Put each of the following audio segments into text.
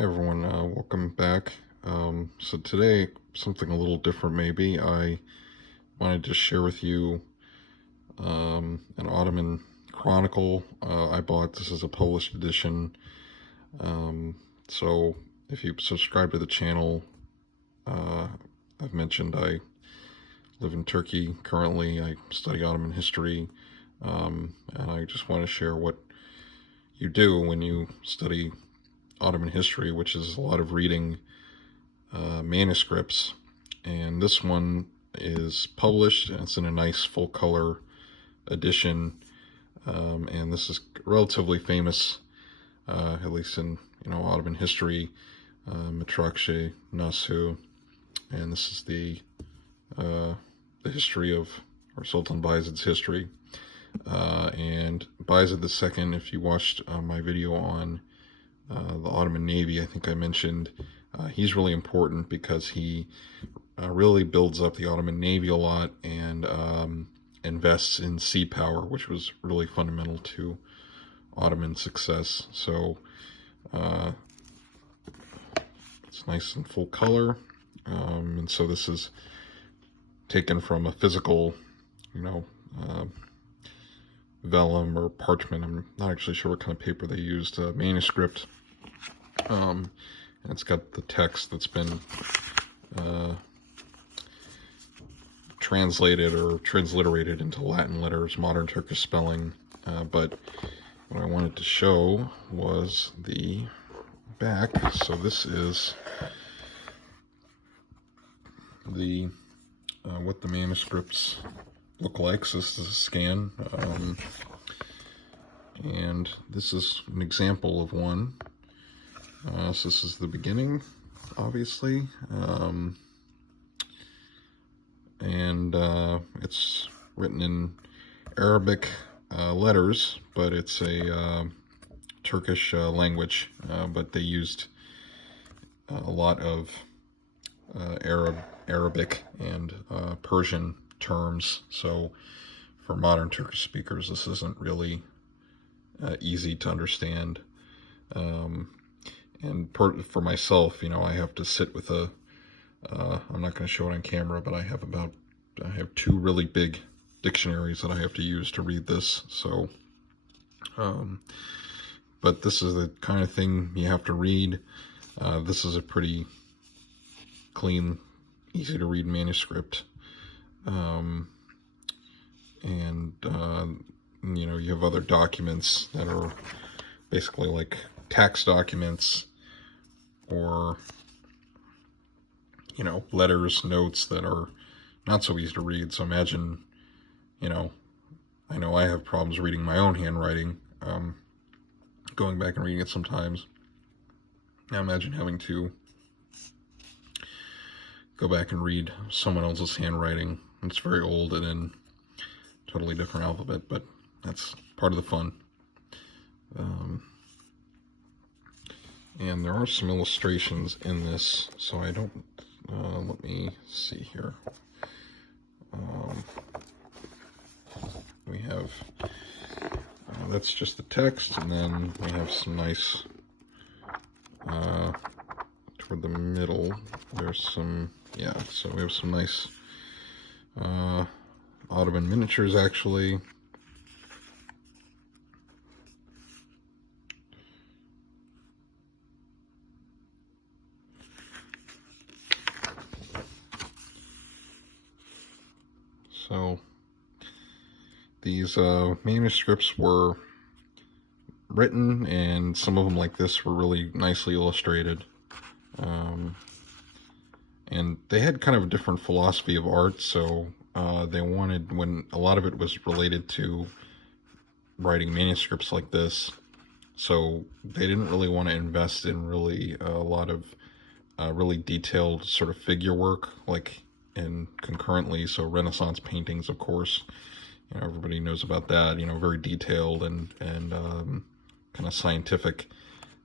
Hi everyone, welcome back. So today, something a little different maybe. I wanted to share with you an Ottoman Chronicle I bought. This is a published edition. So if you subscribe to the channel, I've mentioned I live in Turkey currently. I study Ottoman history, and I just want to share what you do when you study Ottoman history, which is a lot of reading manuscripts. And this one is published, and it's in a nice full color edition. And this is relatively famous, at least in Ottoman history, Mitrakshe Nasu. And this is the history of, or Sultan Bayezid's history. And Bayezid II, if you watched my video on the Ottoman Navy, I think I mentioned, he's really important because he really builds up the Ottoman Navy a lot and invests in sea power, which was really fundamental to Ottoman success. So it's nice and full color, and so this is taken from a physical, vellum or parchment. I'm not actually sure what kind of paper they used, manuscript. And it's got the text that's been translated or transliterated into Latin letters, modern Turkish spelling. But what I wanted to show was the back. So this is the what the manuscripts look like. So this is a scan, and this is an example of one. So this is the beginning, obviously, and it's written in Arabic letters, but it's a Turkish language, but they used a lot of Arabic and Persian terms, so for modern Turkish speakers this isn't really easy to understand. And for myself, I have to sit with I'm not going to show it on camera, but I have two really big dictionaries that I have to use to read this. So, but this is the kind of thing you have to read. This is a pretty clean, easy to read manuscript. And you have other documents that are basically like tax documents, or letters, notes that are not so easy to read. So imagine, I know I have problems reading my own handwriting, going back and reading it sometimes. Now imagine having to go back and read someone else's handwriting. It's very old and in totally different alphabet, but that's part of the fun. And there are some illustrations in this, so I don't, let me see here. We have, that's just the text, and then we have some nice, toward the middle, there's some, so we have some nice Ottoman miniatures, actually. So these manuscripts were written, and some of them like this were really nicely illustrated. And they had kind of a different philosophy of art, so they wanted, when a lot of it was related to writing manuscripts like this, so they didn't really want to invest in really a lot of really detailed sort of figure work, like in concurrently. So Renaissance paintings, of course, everybody knows about that, very detailed and kind of scientific.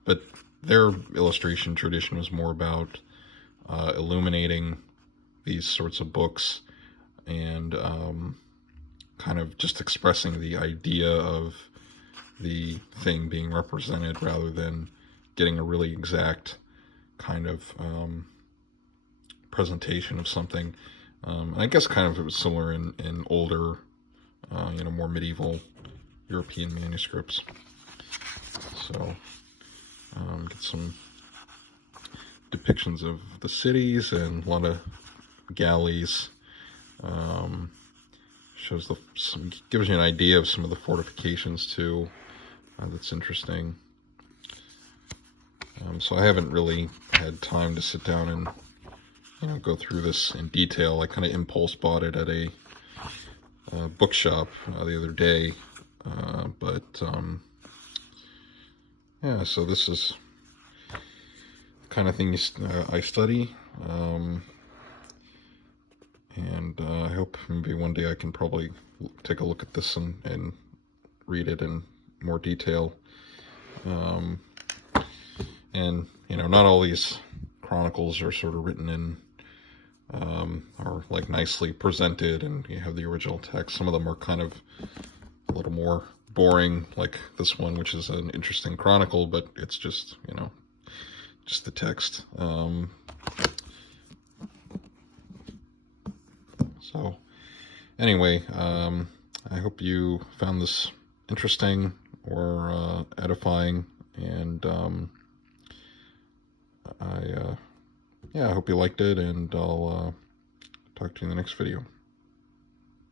But their illustration tradition was more about illuminating these sorts of books and kind of just expressing the idea of the thing being represented rather than getting a really exact kind of presentation of something. And I guess kind of it was similar in older, more medieval European manuscripts. So get some depictions of the cities and a lot of galleys. Gives you an idea of some of the fortifications too. That's interesting. So I haven't really had time to sit down and go through this in detail. I kind of impulse bought it at a bookshop the other day, but yeah. So this is the kind of thing I study, and I hope maybe one day I can probably take a look at this and read it in more detail. And not all these chronicles are sort of written in, are like nicely presented, and you have the original text. Some of them are kind of a little more boring, like this one, which is an interesting chronicle, but it's just, just the text. So anyway, I hope you found this interesting or edifying, and I hope you liked it, and I'll talk to you in the next video.